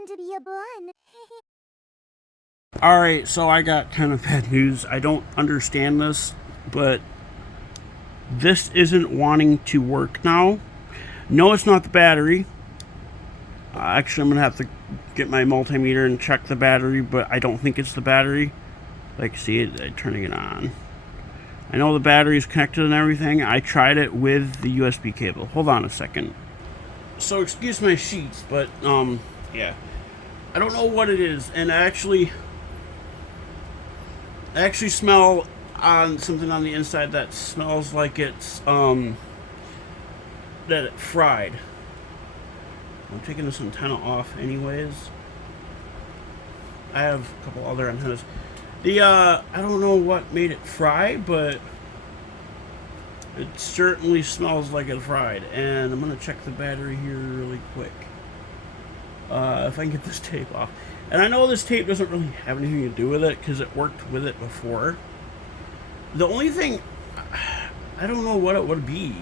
want to be a bun. Alright, so I got kind of bad news. I don't understand this, but this isn't wanting to work now. No, it's not the battery. Actually, I'm going to have to get my multimeter and check the battery, but I don't think it's the battery. Like, see it turning it on. I know the battery is connected and everything. I tried it with the USB cable. Hold on a second. So, excuse my sheets, but, yeah. I don't know what it is, and I actually smell on something on the inside that smells like it's, that it fried. I'm taking this antenna off anyways. I have a couple other antennas. I don't know what made it fry, but it certainly smells like it fried. And I'm going to check the battery here really quick. If I can get this tape off. And I know this tape doesn't really have anything to do with it because it worked with it before. The only thing, I don't know what it would be.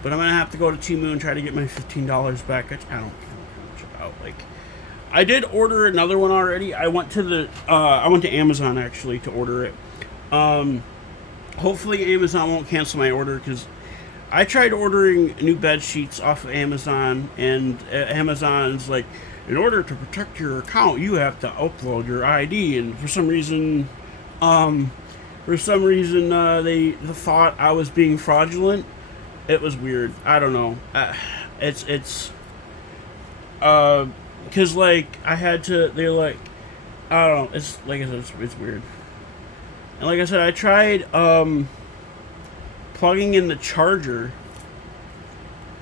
But I'm going to have to go to Temu and try to get my $15 back. I don't care much about, like... I did order another one already. I went to Amazon, actually, to order it. Hopefully Amazon won't cancel my order, because I tried ordering new bed sheets off of Amazon, and Amazon's like, in order to protect your account, you have to upload your ID, and for some reason, they thought I was being fraudulent. It was weird. I don't know. Because, like, I had to, they're like, I don't know, it's, like I said, it's weird. And like I said, I tried, plugging in the charger,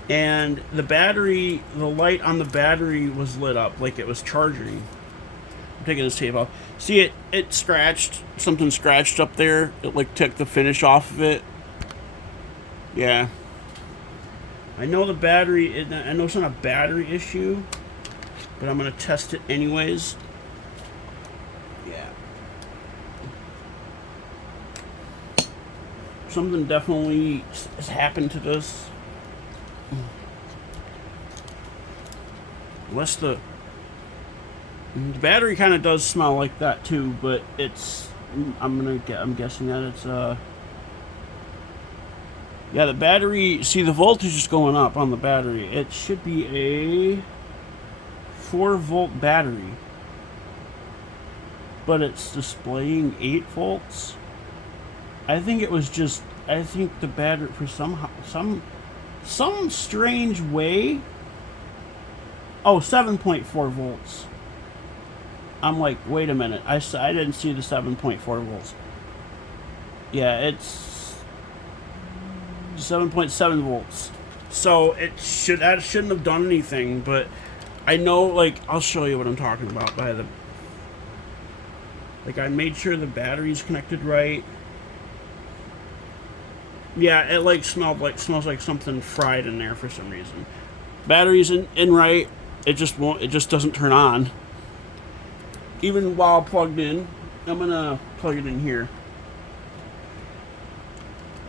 and the battery, the light on the battery was lit up, like it was charging. I'm taking this tape off. See, it scratched, something scratched up there. It, like, took the finish off of it. Yeah. I know the battery, I know it's not a battery issue, but I'm going to test it anyways. Yeah. Something definitely has happened to this. Unless the battery kind of does smell like that too, but it's, I'm guessing that it's, yeah, the battery, see, the voltage is going up on the battery. It should be a 4-volt battery, but it's displaying 8 volts. I think it was just, I think the battery, for some strange way, oh, 7.4 volts. I'm like, wait a minute, I didn't see the 7.4 volts. Yeah, it's 7.7 volts. So that shouldn't have done anything, but I know, like, I'll show you what I'm talking about by the, like, I made sure the battery's connected right. Yeah, it, like, smells like something fried in there for some reason. Battery's in right, it just doesn't turn on. Even while plugged in. I'm gonna plug it in here.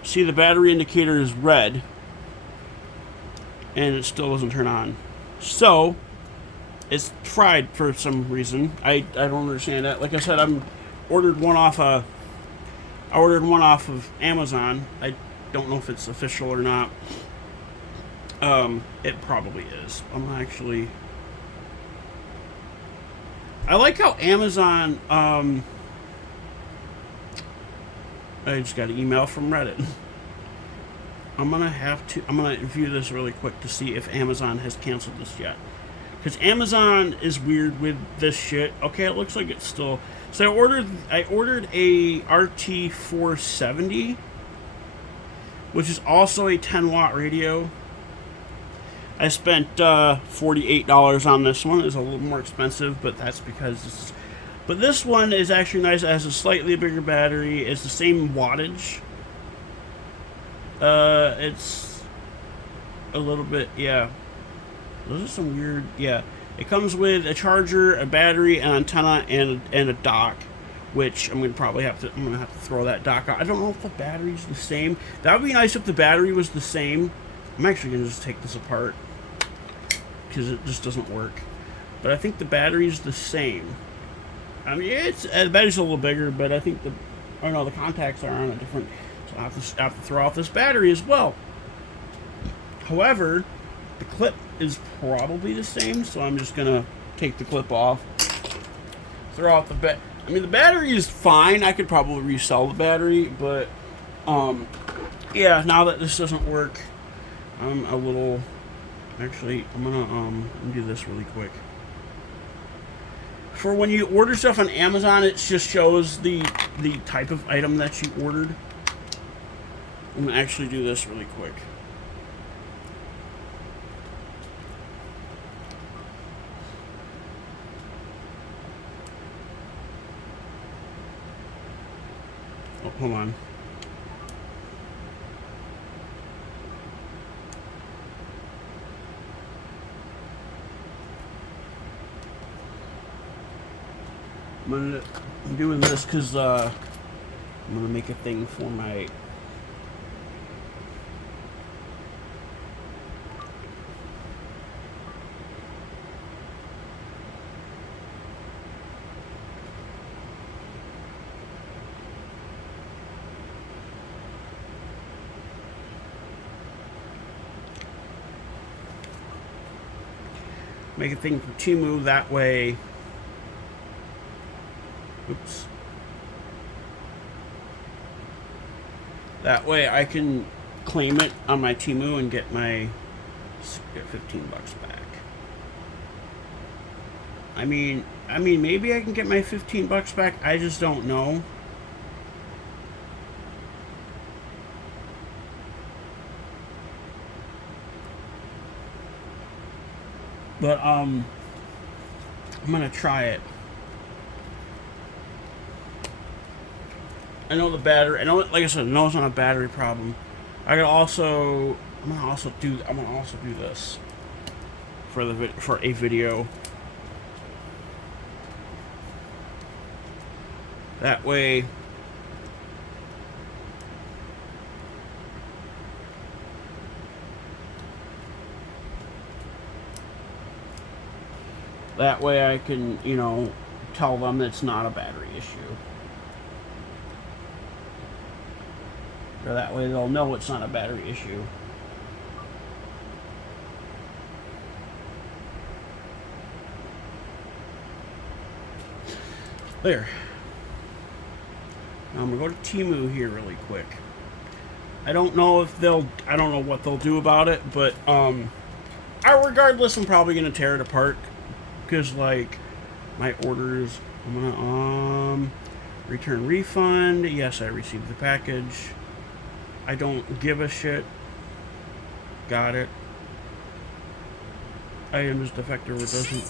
See, the battery indicator is red, and it still doesn't turn on. So, it's fried for some reason. I don't understand that. Like I said, I ordered one off of Amazon. I don't know if it's official or not. It probably is. I like how Amazon, I just got an email from Reddit. I'm gonna view this really quick to see if Amazon has canceled this yet. Because Amazon is weird with this shit. Okay, it looks like it's still... So I ordered a RT470, which is also a 10-watt radio. I spent $48 on this one. It's a little more expensive, but that's because but this one is actually nice. It has a slightly bigger battery. It's the same wattage. It's a little bit, yeah. Those are some weird, yeah. It comes with a charger, a battery, an antenna, and a dock, which I'm gonna have to throw that dock out. I don't know if the battery's the same. That would be nice if the battery was the same. I'm actually gonna just take this apart because it just doesn't work. but I think the battery's the same. I mean, the battery's a little bigger, but I think the contacts are on a different. So I have to throw out this battery as well. However, the clip is probably the same, so I'm just gonna take the clip off, throw out the I mean, the battery is fine. I could probably resell the battery, but yeah. Now that this doesn't work, I'm a little. Actually, I'm gonna do this really quick. For when you order stuff on Amazon, it just shows the type of item that you ordered. I'm gonna actually do this really quick. Oh, hold on. I'm doing this because I'm gonna make a thing for my. Make a thing for Temu, that way. Oops. That way I can claim it on my Temu and get $15 back. I mean, maybe I can get my $15 back. I just don't know. But I'm gonna try it. I know the battery. I know, like I said, I know it's not a battery problem. I'm gonna also do this for a video. That way. That way I can, tell them it's not a battery issue. Or that way they'll know it's not a battery issue. There. Now I'm gonna go to Temu here really quick. I don't know what they'll do about it, but regardless, I'm probably gonna tear it apart. Because, like, my orders, I'm gonna return refund. Yes, I received the package. I don't give a shit. Got it. Item is defective or doesn't.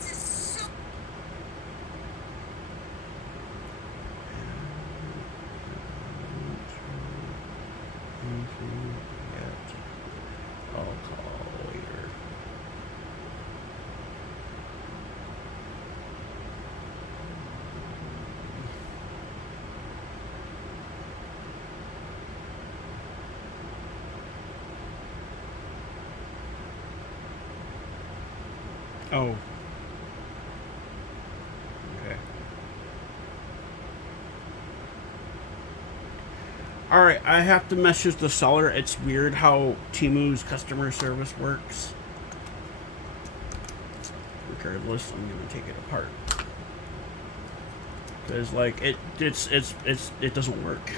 I'll call later. Oh. Okay. Alright, I have to message the seller. It's weird how Temu's customer service works. Regardless, I'm gonna take it apart. Because, like, it doesn't work.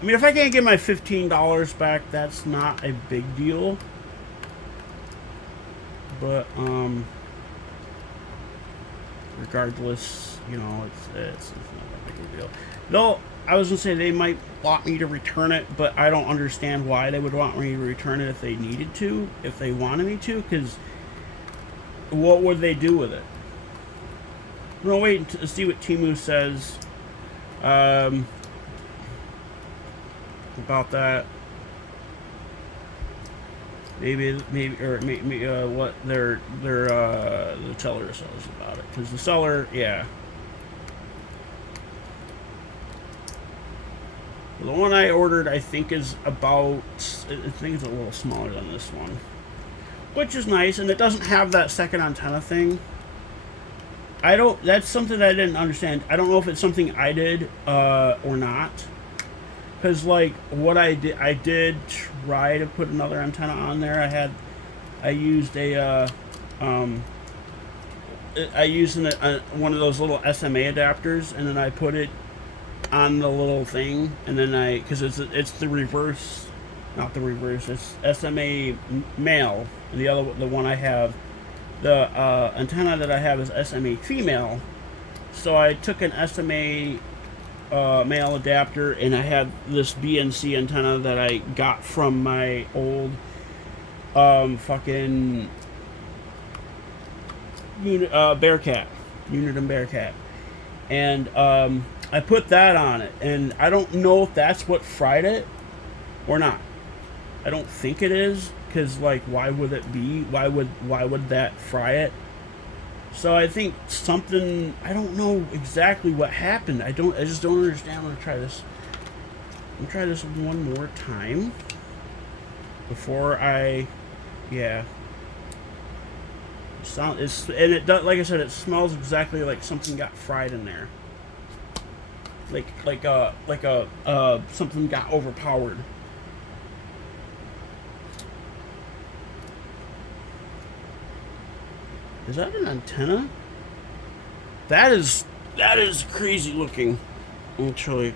I mean, if I can't get my $15 back, that's not a big deal. But, regardless, it's not that big of a deal. Though, I was gonna say they might want me to return it, but I don't understand why they would want me to return it if they needed to, if they wanted me to, because what would they do with it? I'm gonna wait to see what Temu says about that. Maybe what the seller says about it, because the seller, yeah. The one I ordered, I think, is about. I think it's a little smaller than this one, which is nice, and it doesn't have that second antenna thing. I don't. That's something I didn't understand. I don't know if it's something I did or not. Because like what I did try to put another antenna on there. I used a I used one of those little SMA adapters, and then I put it on the little thing, and then because it's the reverse, not the reverse. It's SMA male, and the one I have, the antenna that I have is SMA female. So I took an SMA male adapter, and I had this BNC antenna that I got from my old fucking Bearcat, Uniden Bearcat, and I put that on it, and I don't know if that's what fried it or not. I don't think it is, because like, why would it be? Why would that fry it? So I think something. I don't know exactly what happened. I just don't understand. I'm gonna try this. I'm gonna try this one more time before I. Yeah. And it does, like I said, it smells exactly like something got fried in there. Like something got overpowered. Is that an antenna? That is crazy looking, actually.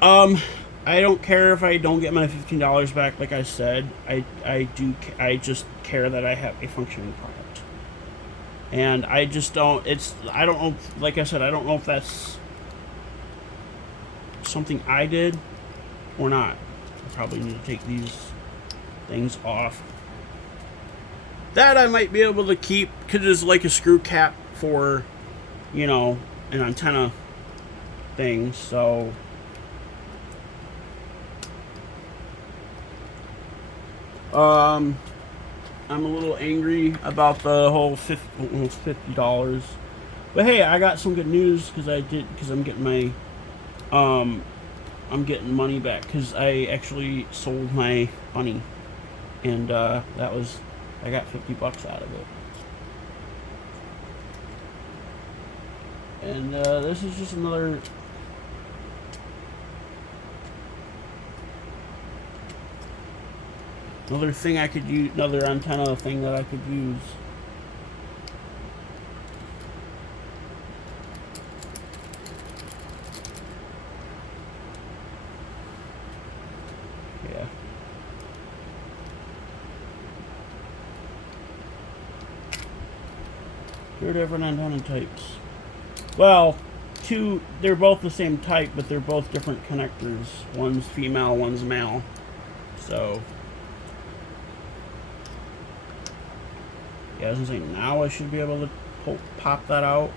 I don't care if I don't get my $15 back. Like I said, I just care that I have a functioning product, and I just don't. I don't know. Like I said, I don't know if that's something I did or not. I probably need to take these things off. That I might be able to keep, because it's like a screw cap for, you know, an antenna thing. So I'm a little angry about the whole almost $50. But hey, I got some good news, because I'm getting my I'm getting money back, because I actually sold my bunny, and I got $50 out of it. And this is just another thing I could use, another antenna thing that I could use. Yeah. Two different antenna types. Well, they're both the same type, but they're both different connectors. One's female, one's male. So yeah, I was gonna say, now I should be able to pop that out.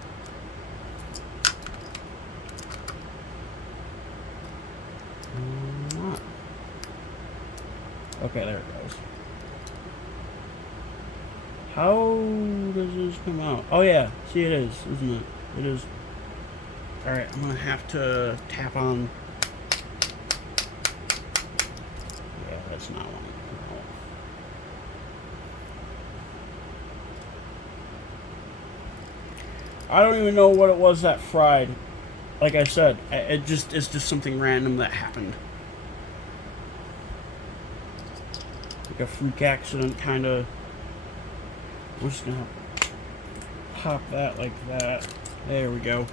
Not. Okay, there it goes. How does this come out? Oh yeah, see, it is, isn't it? It is. Alright, I'm gonna have to tap on. Yeah, that's not one. I don't even know what it was that fried. Like I said, it's just something random that happened. Like a freak accident, kind of. I'm just gonna pop that like that. There we go.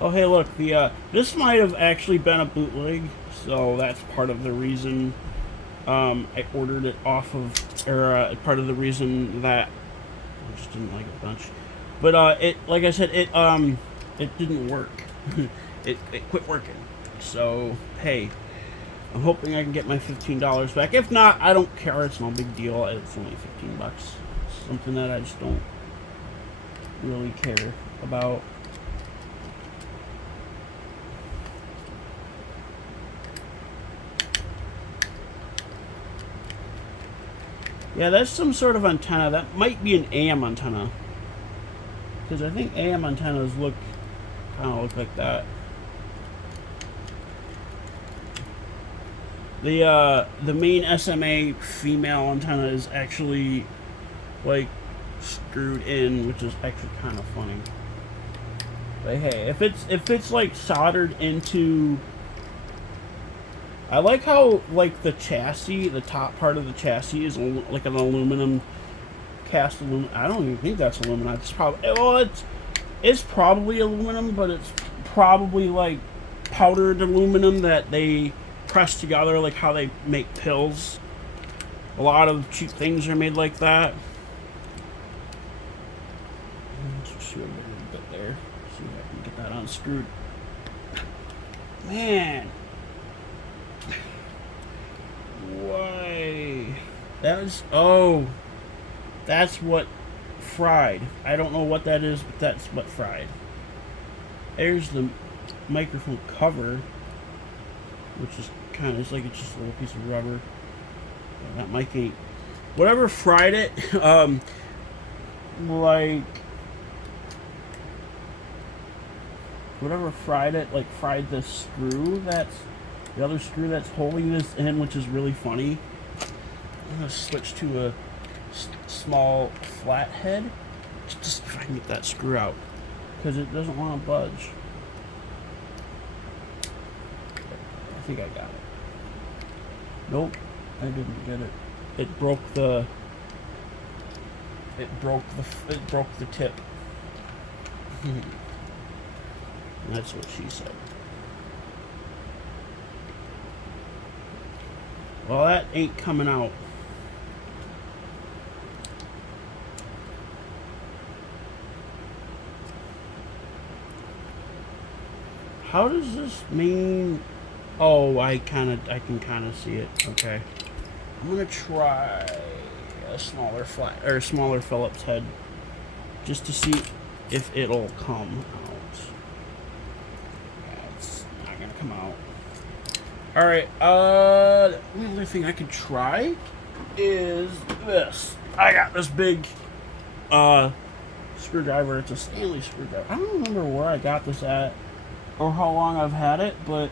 Oh hey, look, this might have actually been a bootleg, so that's part of the reason I ordered it off of, or part of the reason that I just didn't like it a bunch. But it, like I said, it didn't work. it quit working. So hey, I'm hoping I can get my $15 back. If not, I don't care. It's no big deal. It's only $15. Something that I just don't really care about. Yeah, that's some sort of antenna. That might be an AM antenna, because I think AM antennas kind of look like that. The main SMA female antenna is actually like screwed in, which is actually kind of funny. But hey, if it's like soldered into, I like how like the chassis, the top part of the chassis is like an aluminum cast aluminum. I don't even think that's aluminum. It's probably, well, it's probably aluminum, but it's probably like powdered aluminum that they press together, like how they make pills. A lot of cheap things are made like that. Let's shoot a little bit there. See if I can get that unscrewed. Man. Why? That was, oh, that's what fried. I don't know what that is, but that's what fried. There's the microphone cover, which is kind of, it's like it's just a little piece of rubber. That mic ain't, whatever fried it, like, whatever fried it, like fried the screw that's, the other screw that's holding this in, which is really funny. I'm going to switch to a small flathead, just if I can get that screw out, because it doesn't want to budge. I think I got it. Nope, I didn't get it. It broke the tip. That's what she said. Well, that ain't coming out. How does this mean? Oh, I can kind of see it. Okay, I'm gonna try a smaller Phillips head just to see if it'll come out. It's not gonna come out. All right. The only thing I could try is this. I got this big screwdriver. It's a Stanley screwdriver. I don't remember where I got this at or how long I've had it, but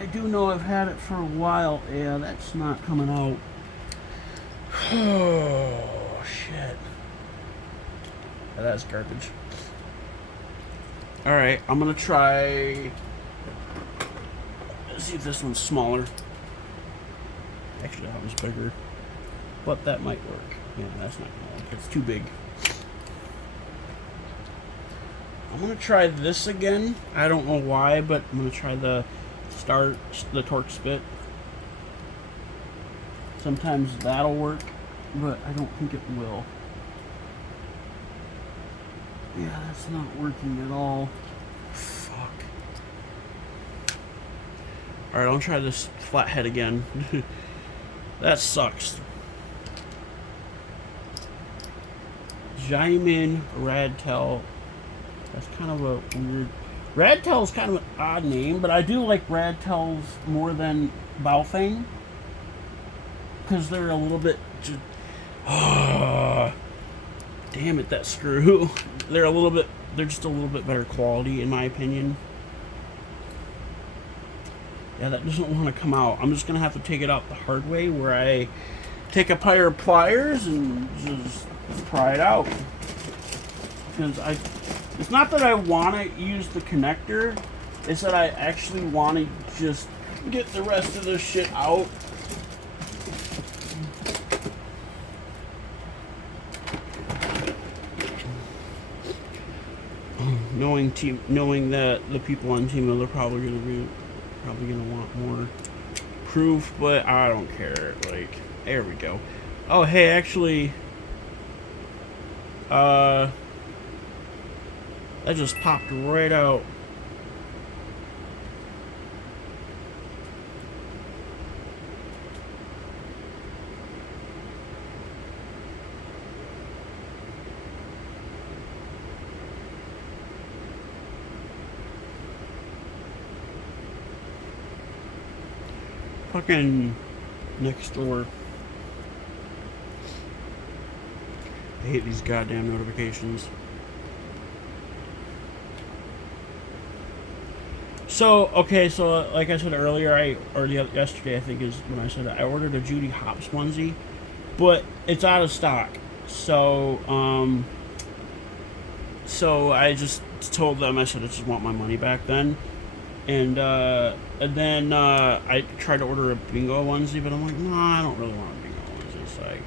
I do know I've had it for a while. Yeah, that's not coming out. Oh, shit. Yeah, that's garbage. Alright, I'm going to try... Let's see if this one's smaller. Actually, that one's bigger. But that might work. Yeah, that's not going to work. It's too big. I'm going to try this again. I don't know why, but I'm going to try the torque spit. Sometimes that'll work, but I don't think it will. Yeah, that's not working at all. Fuck. Alright, I'll try this flathead again. That sucks. Jaimin Radtel. That's kind of a weird... Radtel is kind of an odd name, but I do like Radtels more than Baofeng. Because they're a little bit... damn it, that screw. They're just a little bit better quality, in my opinion. Yeah, that doesn't want to come out. I'm just going to have to take it out the hard way, where I take a pair of pliers and just pry it out. Because it's not that I want to use the connector, it's that I actually want to just get the rest of this shit out. Knowing that the people on Temu are probably gonna want more proof, but I don't care. Like, there we go. Oh, hey, actually, that just popped right out. Fucking next door. I hate these goddamn notifications. So, okay, so like I said earlier, yesterday I think is when I said I ordered a Judy Hopps onesie. but it's out of stock. So so I just told them, I said I just want my money back then. And then I tried to order a bingo onesie, but I'm like, no, I don't really want a bingo onesie. So I'm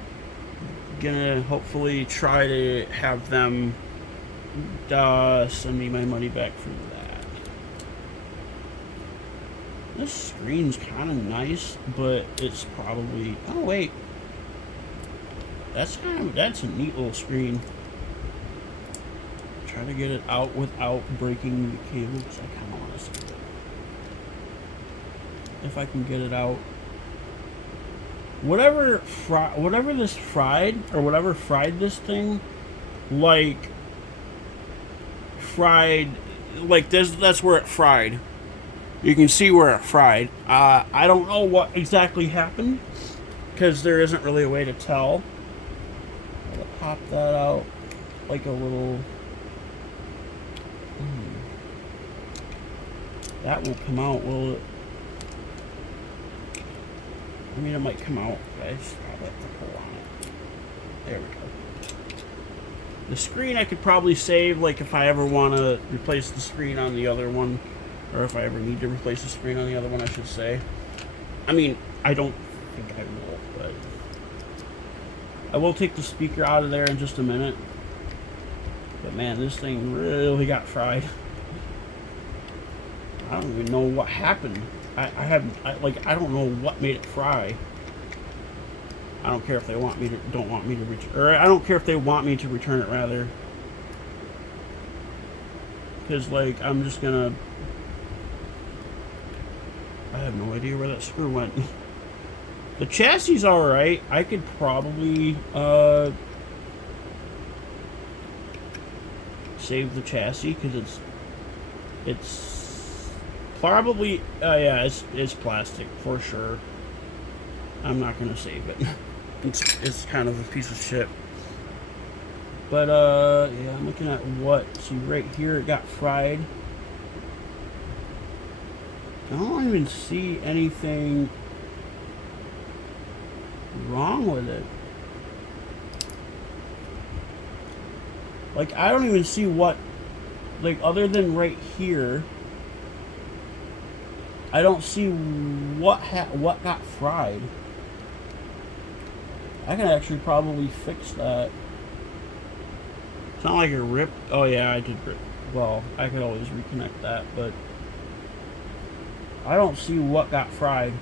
gonna hopefully try to have them send me my money back for that. This screen's kind of nice, but it's probably, oh wait, that's a neat little screen. Try to get it out without breaking the cable, because I kind of want to see it. If I can get it out. Whatever this fried, or whatever fried this thing, like fried, like this, that's where it fried. You can see where it fried. I don't know what exactly happened, because there isn't really a way to tell. I'll pop that out like a little. That will come out, will it? I mean, it might come out, but I just probably have to pull on it. There we go. The screen I could probably save, like if I ever want to replace the screen on the other one, or if I ever need to replace the screen on the other one, I should say. I mean, I don't think I will, but I will take the speaker out of there in just a minute. But man, this thing really got fried. I don't even know what happened. I don't know what made it fry. I don't care if they don't want me to return, or I don't care if they want me to return it, rather. Because, like, I'm just gonna, I have no idea where that screw went. The chassis is alright. I could probably, save the chassis, because it's probably, yeah, it's plastic for sure. I'm not gonna save it. It's kind of a piece of shit. But yeah, I'm looking at what. See, right here it got fried. I don't even see anything wrong with it. Like, I don't even see what, like, other than right here, I don't see what got fried. I can actually probably fix that. It's not like it ripped. Oh yeah, I did rip. Well, I could always reconnect that, but I don't see what got fried.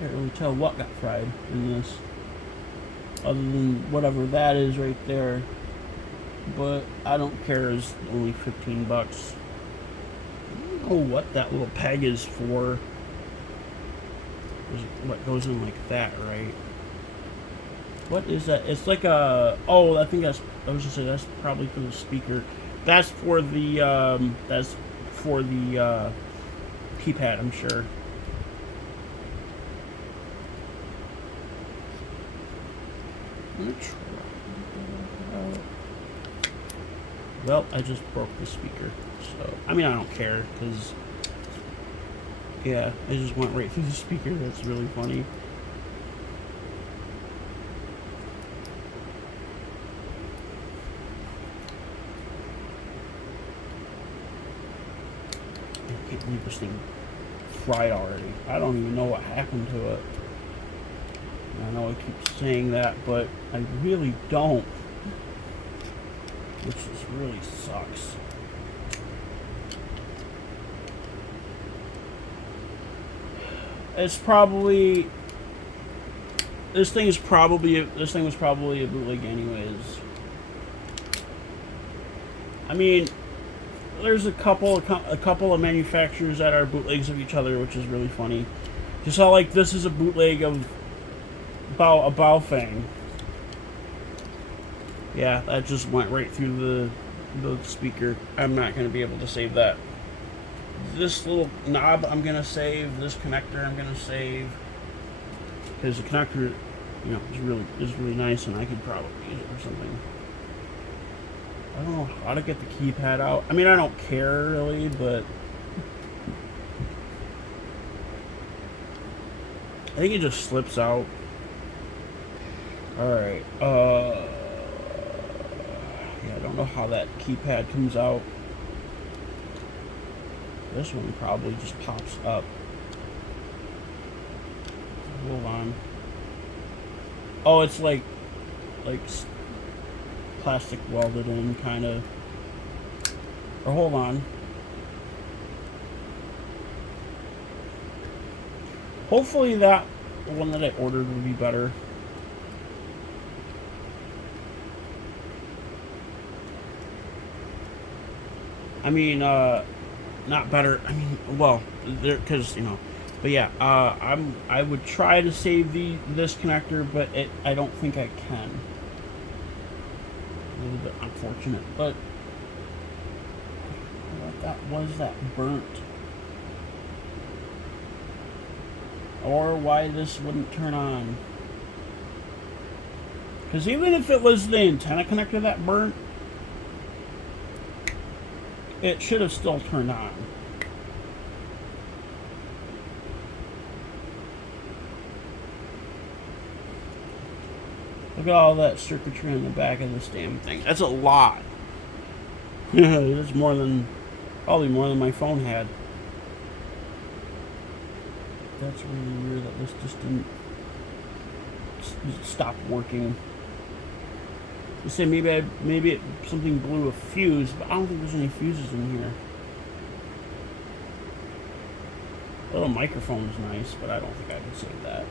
Can't really tell what got fried in this, other than whatever that is right there. But I don't care, it's only 15 bucks. I don't know what that little peg is for. What goes in like that, right? What is that? It's like a, oh, I think that's, I was gonna say that's probably for the speaker. That's for the keypad, I'm sure. Well, I just broke the speaker, so I mean I don't care, because yeah, I just went right through the speaker. That's really funny. I can't believe this thing fried already. I don't even know what happened to it. I know I keep saying that, but I really don't. Which just really sucks. It's probably, this thing was probably a bootleg anyways. I mean, there's a couple of manufacturers that are bootlegs of each other, which is really funny. Just how, like, this is a bootleg of a Baofeng. Yeah, that just went right through the speaker. I'm not going to be able to save that. This little knob I'm going to save. This connector I'm going to save. Because the connector, you know, is really nice, and I could probably use it for something. I don't know how to get the keypad out. I mean, I don't care really, but I think it just slips out. Alright, yeah, I don't know how that keypad comes out. This one probably just pops up. Hold on. Oh, it's like plastic welded in, kind of. Or hold on. Hopefully that one that I ordered will be better. I mean, not better. I mean, well, there, because you know, but yeah, I would try to save this connector, but I don't think I can. A little bit unfortunate, but what that was that burnt, or why this wouldn't turn on. Because even if it was the antenna connector that burnt, it should have still turned on. Look at all that circuitry on the back of this damn thing. That's a lot. That's more than, probably more than my phone had. That's really weird that this just didn't stop working. You say maybe something blew a fuse, but I don't think there's any fuses in here. The little microphone's nice, but I don't think I can save that.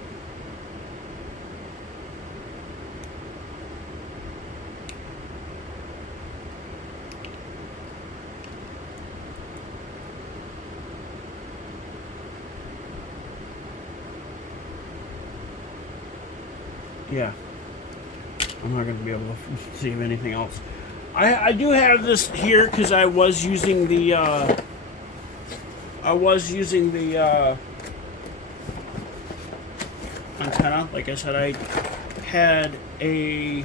Yeah, I'm not going to be able to save anything else. I do have this here because I was using the antenna. Like I said, I had a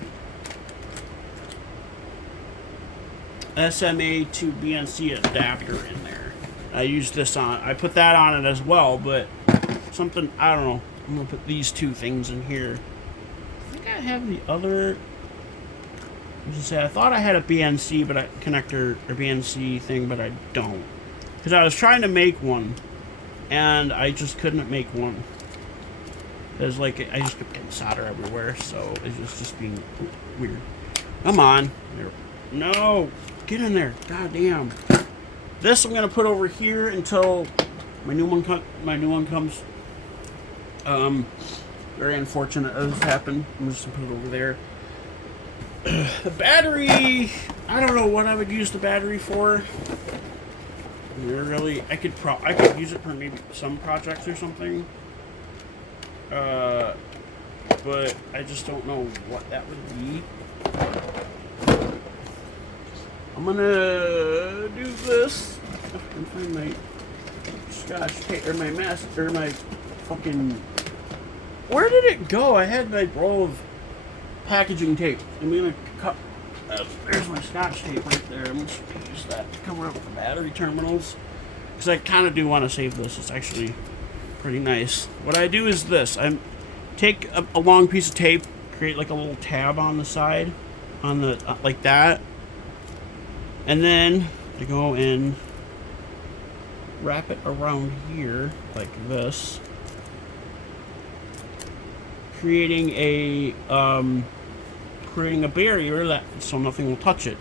SMA to BNC adapter in there. I used this on. I put that on it as well, but something, I don't know. I'm gonna put these two things in here. I think I have the other. I thought I had a BNC connector or BNC thing, but I don't. Because I was trying to make one, and I just couldn't make one. Because like I just kept getting solder everywhere, so it was just being weird. Come on, no, get in there, goddamn. This I'm gonna put over here until my new one comes. Very unfortunate that this happened. I'm just gonna put it over there. The battery, I don't know what I would use the battery for. Really, I could use it for maybe some projects or something. But I just don't know what that would be. I'm gonna do this. I can find my scotch tape or my mask or my fucking. Where did it go? I had my roll of packaging tape. I'm gonna cut. There's my scotch tape right there. I'm just gonna use that to cover up the battery terminals because I kind of do want to save this. It's actually pretty nice. What I do is this: I take a long piece of tape, create like a little tab on the side, on the like that, and then I go and wrap it around here like this, creating a barrier that so nothing will touch it.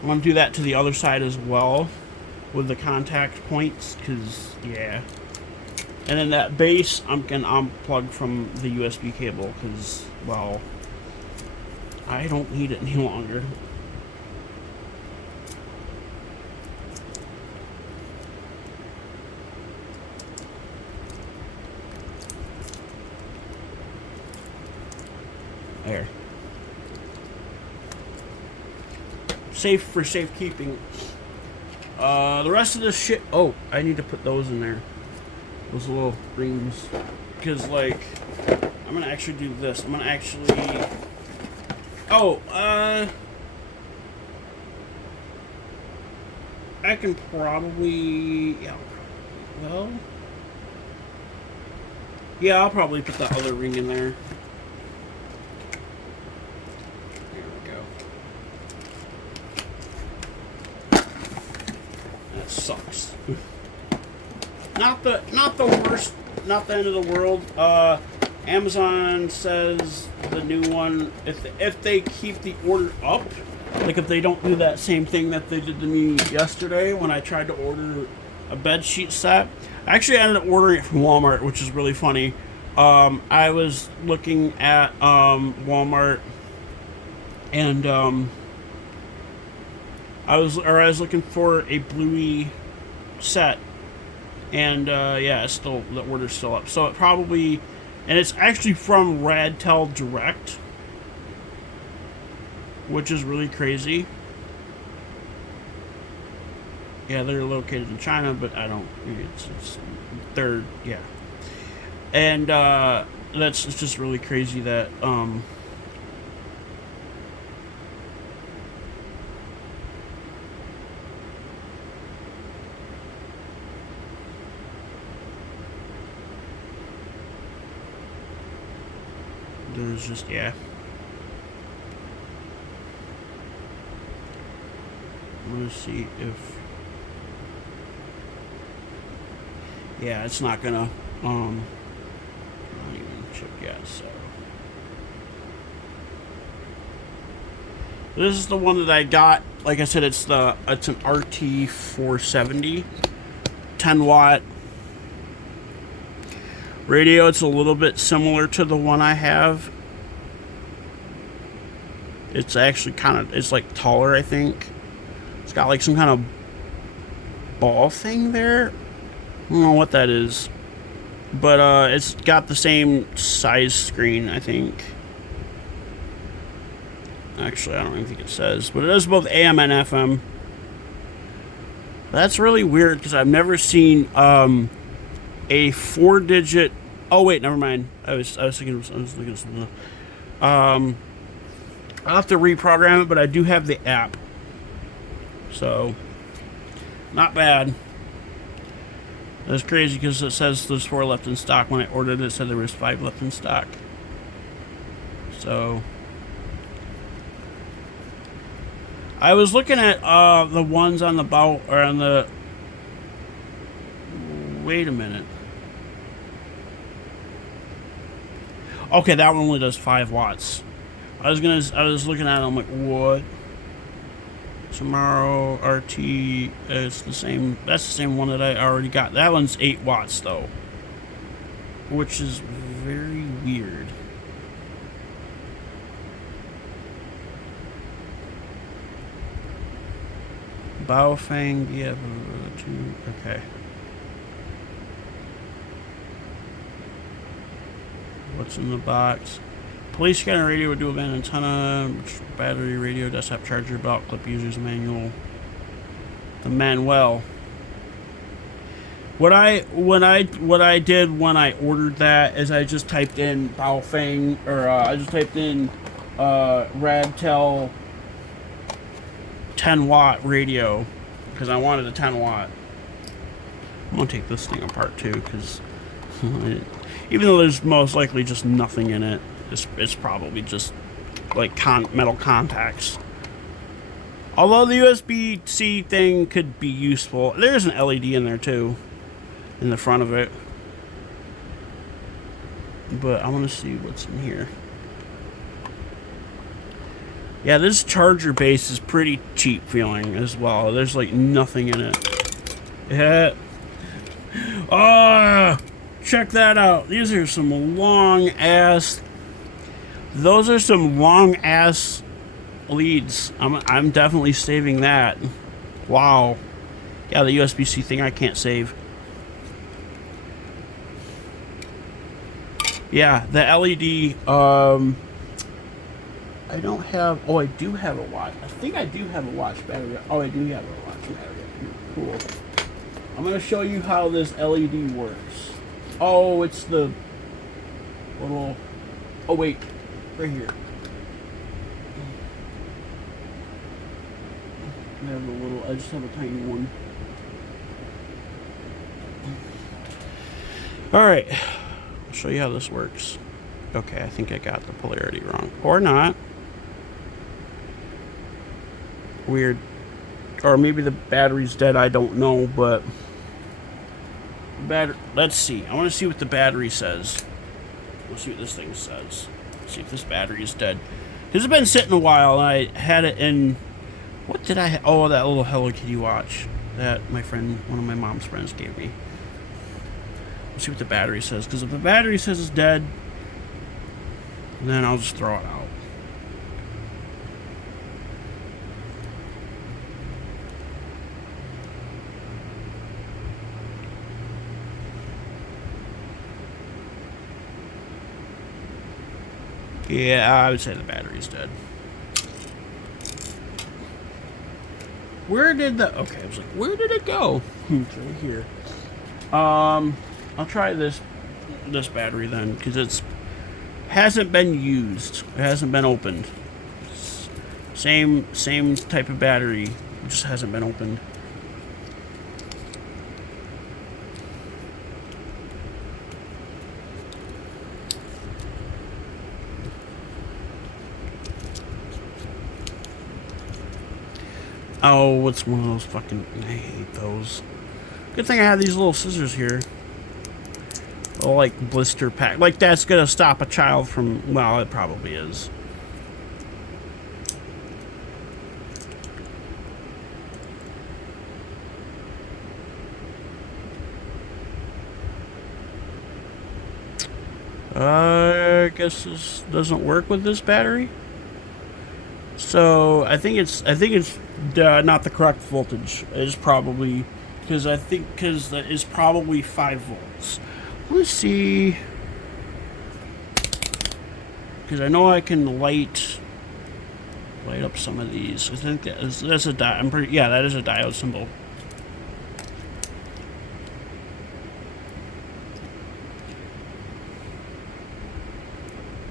I'm gonna do that to the other side as well with the contact points, because yeah. And then that base I'm gonna unplug from the USB cable because, well, I don't need it any longer. There. Safe for safekeeping. The rest of this shit. Oh, I need to put those in there. Those little rings. Because, like, I'm gonna actually do this. I'm gonna actually. Oh, I can probably, yeah, well, yeah, I'll probably put the other ring in there. There we go. That sucks. Not the worst, not the end of the world. Amazon says the new one, if they keep the order up, like if they don't do that same thing that they did to me yesterday when I tried to order a bed sheet set. I actually ended up ordering it from Walmart, which is really funny. I was looking at Walmart, and I was looking for a Bluey set, and yeah, it's still, the order's still up. So it probably, and it's actually from Radtel Direct, which is really crazy. Yeah, they're located in China, but I don't. They're, yeah, and it's just really crazy that there's just, yeah. I'm gonna see if, yeah, it's not gonna not even shipped yet. So this is the one that I got. Like I said, it's an RT 470, 10 watt radio. It's a little bit similar to the one I have. It's actually it's like taller, I think. It's got like some kind of ball thing there. I don't know what that is, but it's got the same size screen, I think. Actually, I don't even think it says, but it does both AM and FM. That's really weird because I've never seen a 4-digit. Oh wait, never mind. I was looking at something. I'll have to reprogram it, but I do have the app, so not bad. That's crazy because it says there's 4 left in stock. When I ordered it, it said there was 5 left in stock. So I was looking at the ones on the bow, or on the. Wait a minute. Okay, that one only does 5 watts. I was looking at it, I'm like, what? Tomorrow RT, it's the same. That's the same one that I already got. That one's 8 watts though, which is very weird. Baofeng, yeah, 2. Okay. What's in the box? Police scanner radio with dual band antenna, battery radio, desktop charger, belt clip, user's manual. The manual. What I did when I ordered that is I just typed in Baofeng, or I just typed in Radtel 10 watt radio because I wanted a 10 watt. I'm gonna take this thing apart too because even though there's most likely just nothing in it, it's probably just like metal contacts. Although the USB-C thing could be useful. There's an LED in there too, in the front of it. But I want to see what's in here. Yeah, this charger base is pretty cheap feeling as well. There's like nothing in it. Yeah. Oh, check that out. These are some long ass. Those are some long ass leads. I'm definitely saving that. Wow. Yeah, the USB-C thing I can't save. Yeah, the LED. I don't have. Oh, I do have a watch. I think I do have a watch battery. Oh, I do have a watch battery. Cool. I'm gonna show you how this LED works. Oh, it's the little. Oh wait, right here. I have a little, I just have a tiny one. Alright, I'll show you how this works. Okay, I think I got the polarity wrong. Or not. Weird. Or maybe the battery's dead, I don't know, but... Let's see. I want to see what the battery says. Let's see what this thing says. Let's see if this battery is dead. Because it's been sitting a while, and I had it in... What did I... Oh, that little Hello Kitty watch that my friend, one of my mom's friends, gave me. Let's see what the battery says. Because if the battery says it's dead, then I'll just throw it out. Yeah, I would say the battery's dead. Where did the... Okay, I was like, where did it go? It's right here. I'll try this battery then, because it's hasn't been used. It hasn't been opened. Same type of battery, it just hasn't been opened. Oh, what's one of those fucking... I hate those. Good thing I have these little scissors here. Oh, like blister pack. Like that's gonna stop a child from... Well, it probably is. I guess this doesn't work with this battery. So I think it's not the correct voltage. It's probably because that is probably 5 volts. Let's see, because I know I can light up some of these. I think that's a diode. Yeah, that is a diode symbol.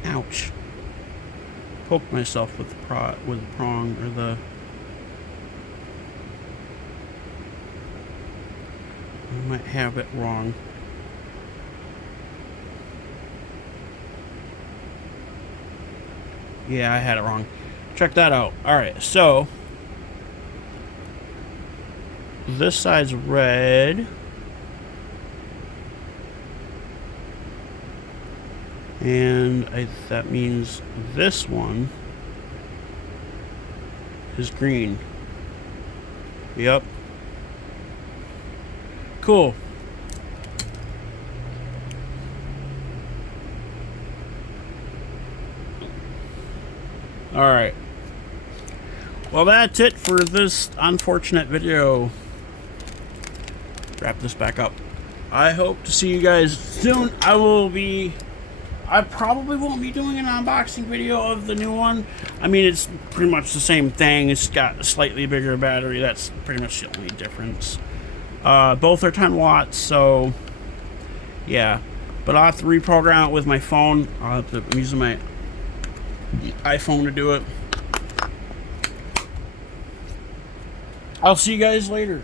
Ouch. Poked myself with the prong or the... I might have it wrong. Yeah, I had it wrong. Check that out. Alright, so this side's red. And that means this one is green. Yep. Cool. Alright. Well, that's it for this unfortunate video. Wrap this back up. I hope to see you guys soon. I probably won't be doing an unboxing video of the new one. I mean, it's pretty much the same thing. It's got a slightly bigger battery. That's pretty much the only difference. Both are 10 watts, so yeah. But I'll have to reprogram it with my phone. I'm using my iPhone to do it. I'll see you guys later.